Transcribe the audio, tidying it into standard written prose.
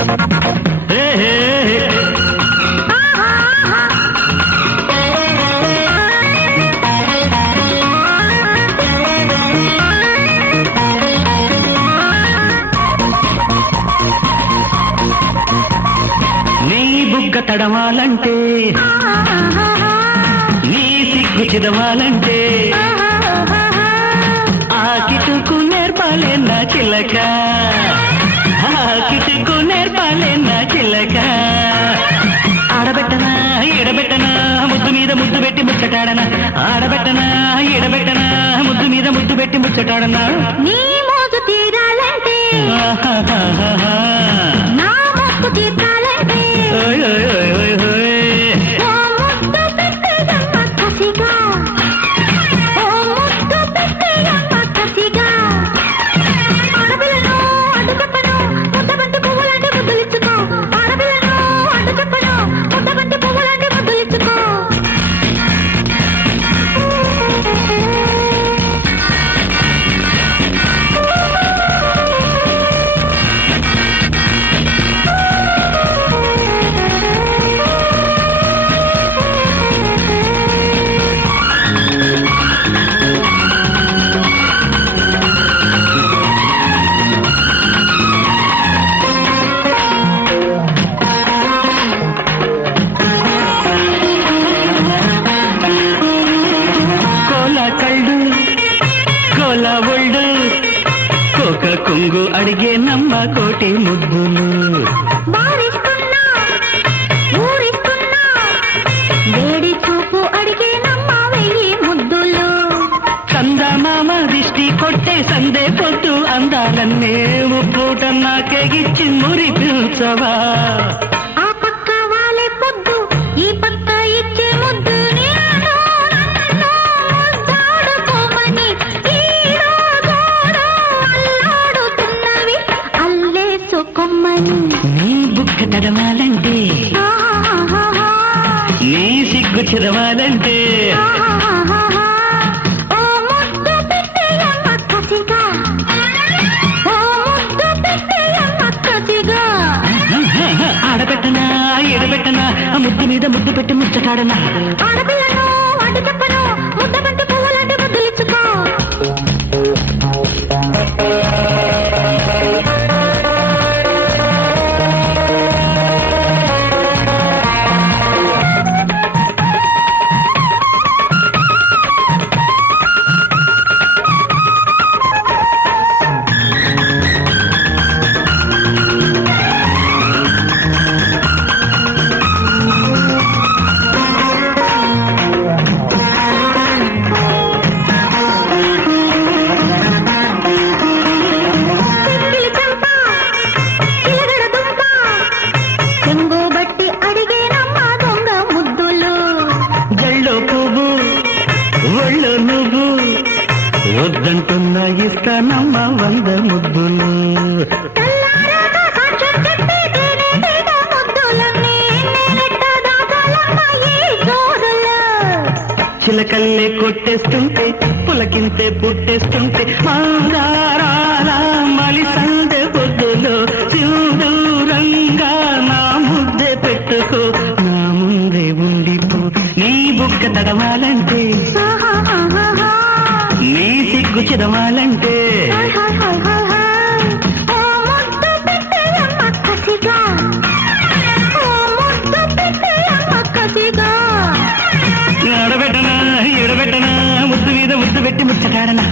నీ బుగ్గ తడవాలంటే, నీ సిగ్గు చిదవాలంటే, ఆ కిటుకు నేర్పాలే నా చిలక, ఆ కిటుకు నేర్పాలే నా చిలక. ఆడబెట్టనా ఎడబెట్టనా ముద్దు మీద ముద్దు పెట్టి ముచ్చటాడనా, ఆడబెట్టనా ఎడబెట్టనా ముద్దు మీద ముద్దు పెట్టి ముచ్చటాడనా. నీ మోజు తీరాలంటే, నా మొక్కు తీర్చాలంటే, ఓ ముద్దు పెట్టేయమ్మ కసిగా, ఓ ముద్దు పెట్టేయమ్మ కసిగా. ఆడపిల్లను అడ్డు చెప్పను, ముద్దబంతి పువ్వులాంటి ముద్దులిచ్చుకో. ఆడపిల్లను అడ్డు చెప్పను, ముద్దబంతి పువ్వులాంటి ముద్దులిచ్చుకో. కోల ఒళ్ళు కోక కొంగు అడిగే నమ్మ కోటి ముద్దులు. బారిస్తున్నా ఊరిస్తున్నా, వేడి చూపు అడిగే నమ్మ వెయ్యి ముద్దులు. చందమామ దిష్టి కొట్టే సందే పొద్దు అందాలన్నే పూట నాకెగిచ్చి మురిపించవా. ఆ పక్క వాలే పొద్దు, ఈ పక్క ఇచ్చే ముద్దు. నేను నన్ను ముద్దాడుకోమని ఈడో గోడో అల్లాడుతున్నవి అల్లేసుకోమని. నీ బుక్క తడవాలంటే, నీ సిగ్గు చదవాలంటే, ఓ ముద్దు పెట్టేయమ్మ కసిగా, ఓ ముద్దు పెట్టేయమ్మ కసిగా. ఆడబెట్టనా ఎడబెట్టనా ముద్దు మీద ముద్దు పెట్టి ముచ్చటాడనా. ఆడపిల్లను అడ్డు చెప్పను, ముద్దబంతి పువ్వులాంటి ముద్దులిచ్చుకో. ఒళ్ళు నువ్వు వద్దంటున్నా ఇస్తానమ్మ 100 ముద్దులు. చిలకల్లే కొట్టేస్తుంటే పులకింతే పుట్టేస్తుంటే మందారాల మలి సందె పొద్దులో సింధూరంగా నా ముద్దే పెట్టుకో, నా ముందే ఉండిపో. నీ బుక్క తడవాలంటే, నీ సిగ్గు చిదవాలంటే, ఆడబెట్టనా ఎడబెట్టనా ముద్దు మీద ముద్దు పెట్టి ముచ్చటాడనా.